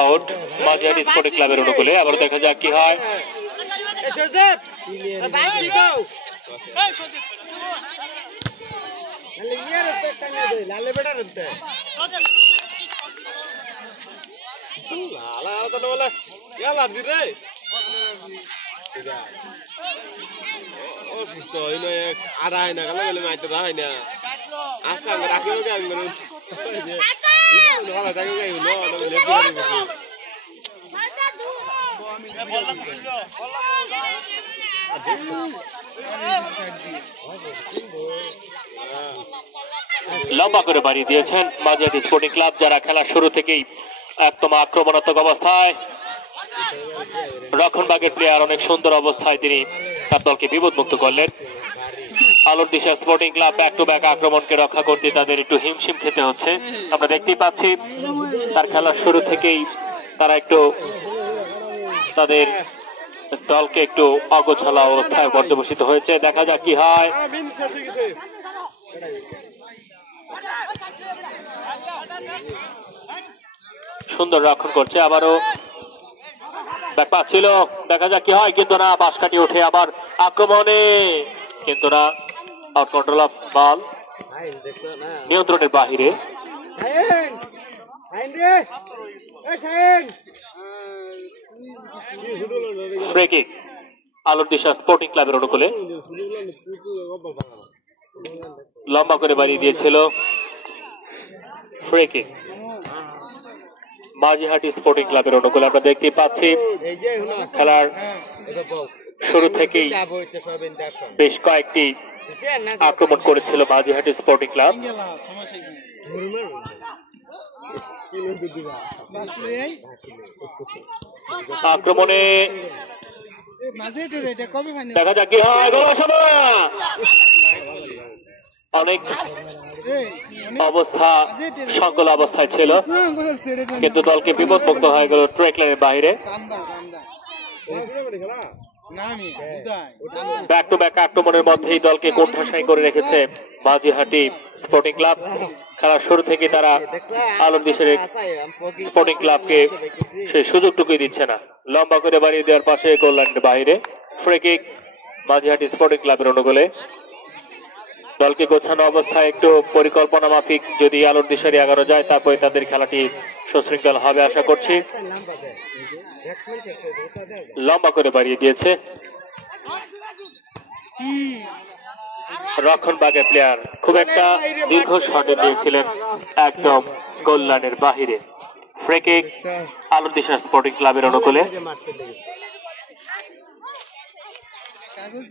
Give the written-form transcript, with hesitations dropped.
Out মাঝিহাটি sporting ক্লাবের অনুকূলে। আবার দেখা যাক কি হয়। আড়াই না গেলে গেলে মাইতে হয় না আচ্ছা আমি রাখি লম্বা করে বাড়িয়ে দিয়েছেন মাঝিহাটি স্পোর্টিং ক্লাব, যারা খেলা শুরু থেকেই একদম আক্রমণাত্মক অবস্থায়। রক্ষণভাগের প্লেয়ার অনেক সুন্দর অবস্থায় তিনি তার দলকে বিপদমুক্ত করলেন। Alor Disha sporting club back to back আক্রমণকে রক্ষা করতে তাদের একটু হিমশিম খেতে হচ্ছে। আমরা দেখতেই পাচ্ছি তার খেলার শুরু থেকেই তারা একটু তাদের দলকে একটু অগোছালো অবস্থায় পর্যবসিত হয়েছে। দেখা যাক কি হয়। সুন্দর রক্ষণ করছে, আবারও ব্যাক পাস ছিল, দেখা যাক কি হয়। কিন্তু না, বাঁশ কাটিয়ে উঠে আবার আক্রমণে, কিন্তু না, আউট কন্ট্রোল অফ বল, নিয়ন্ত্রণের বাহিরে। ফ্রি কিক আলোর দিশা স্পোর্টিং ক্লাবের অনুকূলে। লম্বা করে বাড়িয়ে দিয়েছিল। ফ্রি কিক মাঝিহাটি স্পোর্টিং ক্লাবের অনুকূলে। আমরা দেখতে পাচ্ছি খেলার শুরু থেকেই বেশ কয়েকটি আক্রমণ করেছিল মাঝিহাটি স্পোর্টিং ক্লাব। আক্রমণে দেখা যাক কি হয়। অনেক অবস্থা সংকল অবস্থায় ছিল, কিন্তু দলকে বিপদমুক্ত হয়ে গেল ট্রেক লাইনের বাইরে। ব্যাক টু ব্যাক আক্রমণের মধ্যেই দলকে কোণঠাসাই করে রেখেছে মাঝিহাটি স্পোর্টিং ক্লাব। খেলার শুরু থেকে তারা আলোর দিশের স্পোর্টিং ক্লাবকে সেই সুযোগটুকুই দিচ্ছে না। লম্বা করে বাড়িয়ে দেওয়ার পাশে গোল লাইনের বাইরে। ফ্রি কিক মাঝিহাটি স্পোর্টিং ক্লাবের অনুকূলে। দলকে গোছানো অবস্থায় একটু পরিকল্পনা মাফিক যদি আলোর দিশারি আগানো যায়, তারপরে তাদের খেলাটি সুশৃঙ্খল হবে আশা করছি। লম্বা করে বাড়িয়ে দিয়েছে রক্ষণভাগের প্লেয়ার, খুব একটা দীর্ঘ শটে দিয়েছিলেন একদম গোল লাইনের বাহিরে। ফ্রি কিক আলোর দিশা স্পোর্টিং ক্লাবের অনুকূলে।